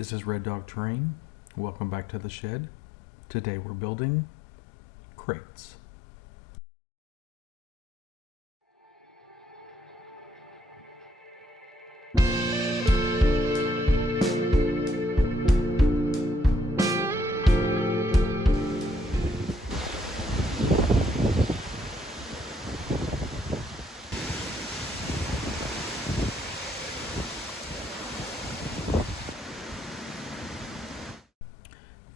This is Red Dog Terrain. Welcome back to the shed. Today we're building crates.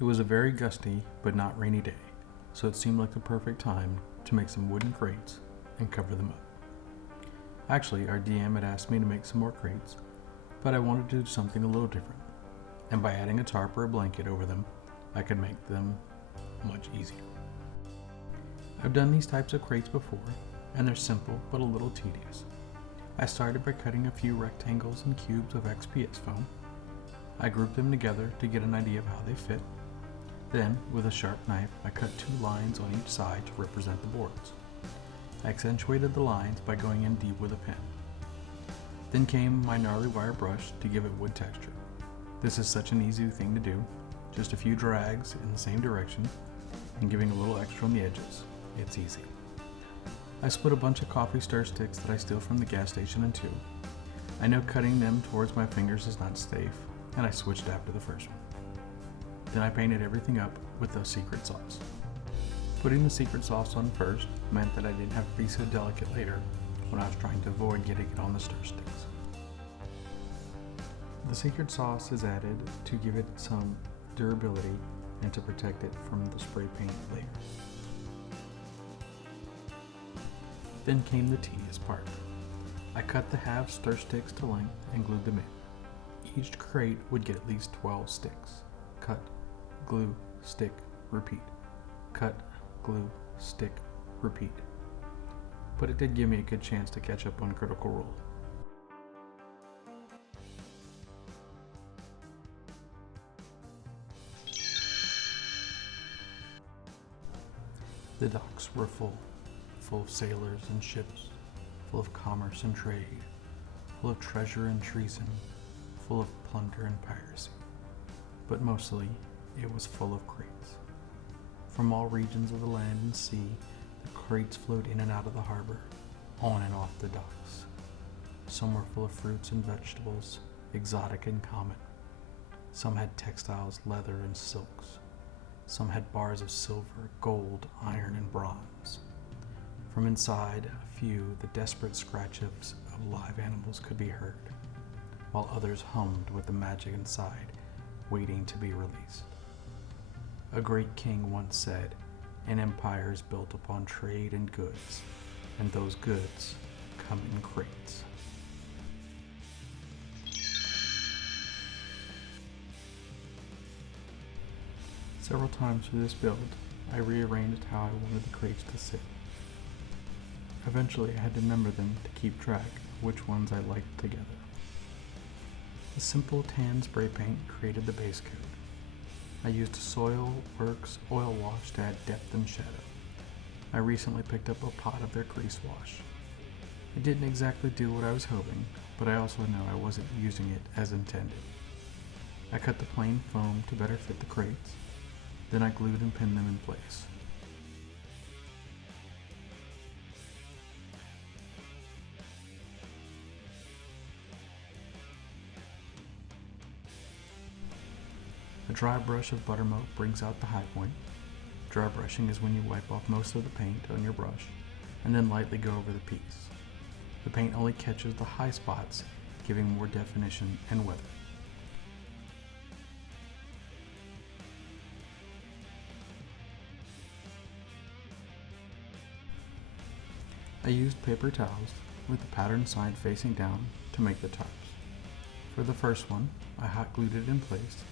It was a very gusty but not rainy day, so it seemed like the perfect time to make some wooden crates and cover them up. Actually, our DM had asked me to make some more crates, but I wanted to do something a little different, and by adding a tarp or a blanket over them, I could make them much easier. I've done these types of crates before, and they're simple but a little tedious. I started by cutting a few rectangles and cubes of XPS foam. I grouped them together to get an idea of how they fit. Then, with a sharp knife, I cut 2 lines on each side to represent the boards. I accentuated the lines by going in deep with a pen. Then came my gnarly wire brush to give it wood texture. This is such an easy thing to do, just a few drags in the same direction and giving a little extra on the edges. It's easy. I split a bunch of coffee stir sticks that I steal from the gas station in 2. I know cutting them towards my fingers is not safe, and I switched after the first one. Then I painted everything up with the secret sauce. Putting the secret sauce on first meant that I didn't have to be so delicate later when I was trying to avoid getting it on the stir sticks. The secret sauce is added to give it some durability and to protect it from the spray paint later. Then came the tedious part. I cut the half stir sticks to length and glued them in. Each crate would get at least 12 sticks. Cut, glue, stick, repeat. Cut, glue, stick, repeat. But it did give me a good chance to catch up on Critical Role. The docks were full of sailors and ships, full of commerce and trade, full of treasure and treason, full of plunder and piracy. But mostly, it was full of crates. From all regions of the land and sea, the crates flowed in and out of the harbor, on and off the docks. Some were full of fruits and vegetables, exotic and common. Some had textiles, leather, and silks. Some had bars of silver, gold, iron, and bronze. From inside a few, the desperate scratches of live animals could be heard, while others hummed with the magic inside, waiting to be released. A great king once said, "An empire is built upon trade and goods, and those goods come in crates." Several times through this build, I rearranged how I wanted the crates to sit. Eventually, I had to number them to keep track of which ones I liked together. The simple tan spray paint created the base coat. I used Soilworks oil wash to add depth and shadow. I recently picked up a pot of their grease wash. It didn't exactly do what I was hoping, but I also know I wasn't using it as intended. I cut the plain foam to better fit the crates, then I glued and pinned them in place. A dry brush of buttermilk brings out the high point. Dry brushing is when you wipe off most of the paint on your brush and then lightly go over the piece. The paint only catches the high spots, giving more definition and weather. I used paper towels with the pattern side facing down to make the tarps. For the first one, I hot glued it in place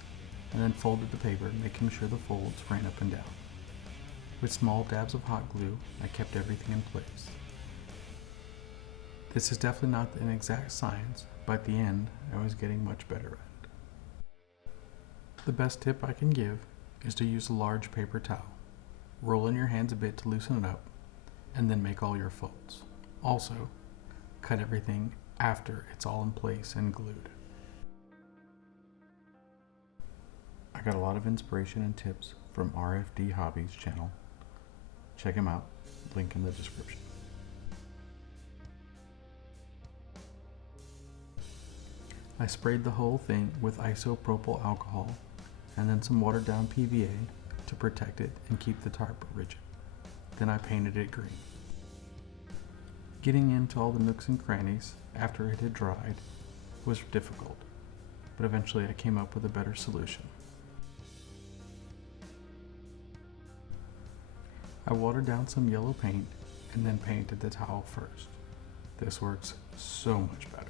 and then folded the paper, making sure the folds ran up and down. With small dabs of hot glue, I kept everything in place. This is definitely not an exact science, but at the end, I was getting much better at it. The best tip I can give is to use a large paper towel. Roll in your hands a bit to loosen it up, and then make all your folds. Also, cut everything after it's all in place and glued. I got a lot of inspiration and tips from RFD Hobby's channel. Check him out, link in the description. I sprayed the whole thing with isopropyl alcohol and then some watered down PVA to protect it and keep the tarp rigid. Then I painted it green. Getting into all the nooks and crannies after it had dried was difficult, but eventually I came up with a better solution. I watered down some yellow paint and then painted the towel first. This works so much better.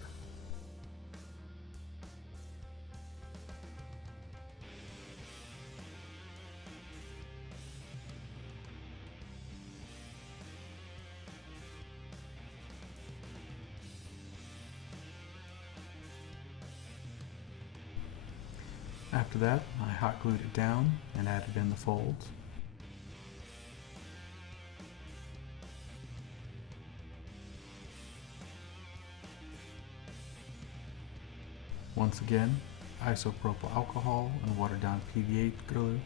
After that, I hot glued it down and added in the folds. Once again, isopropyl alcohol and watered down PVA glue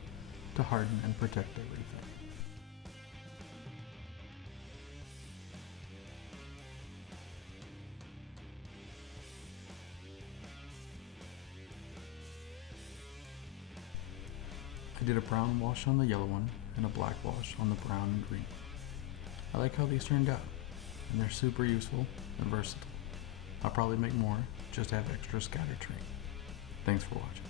to harden and protect everything. I did a brown wash on the yellow one and a black wash on the brown and green. I like how these turned out, and they're super useful and versatile. I'll probably make more just to have extra scatter terrain. Thanks for watching.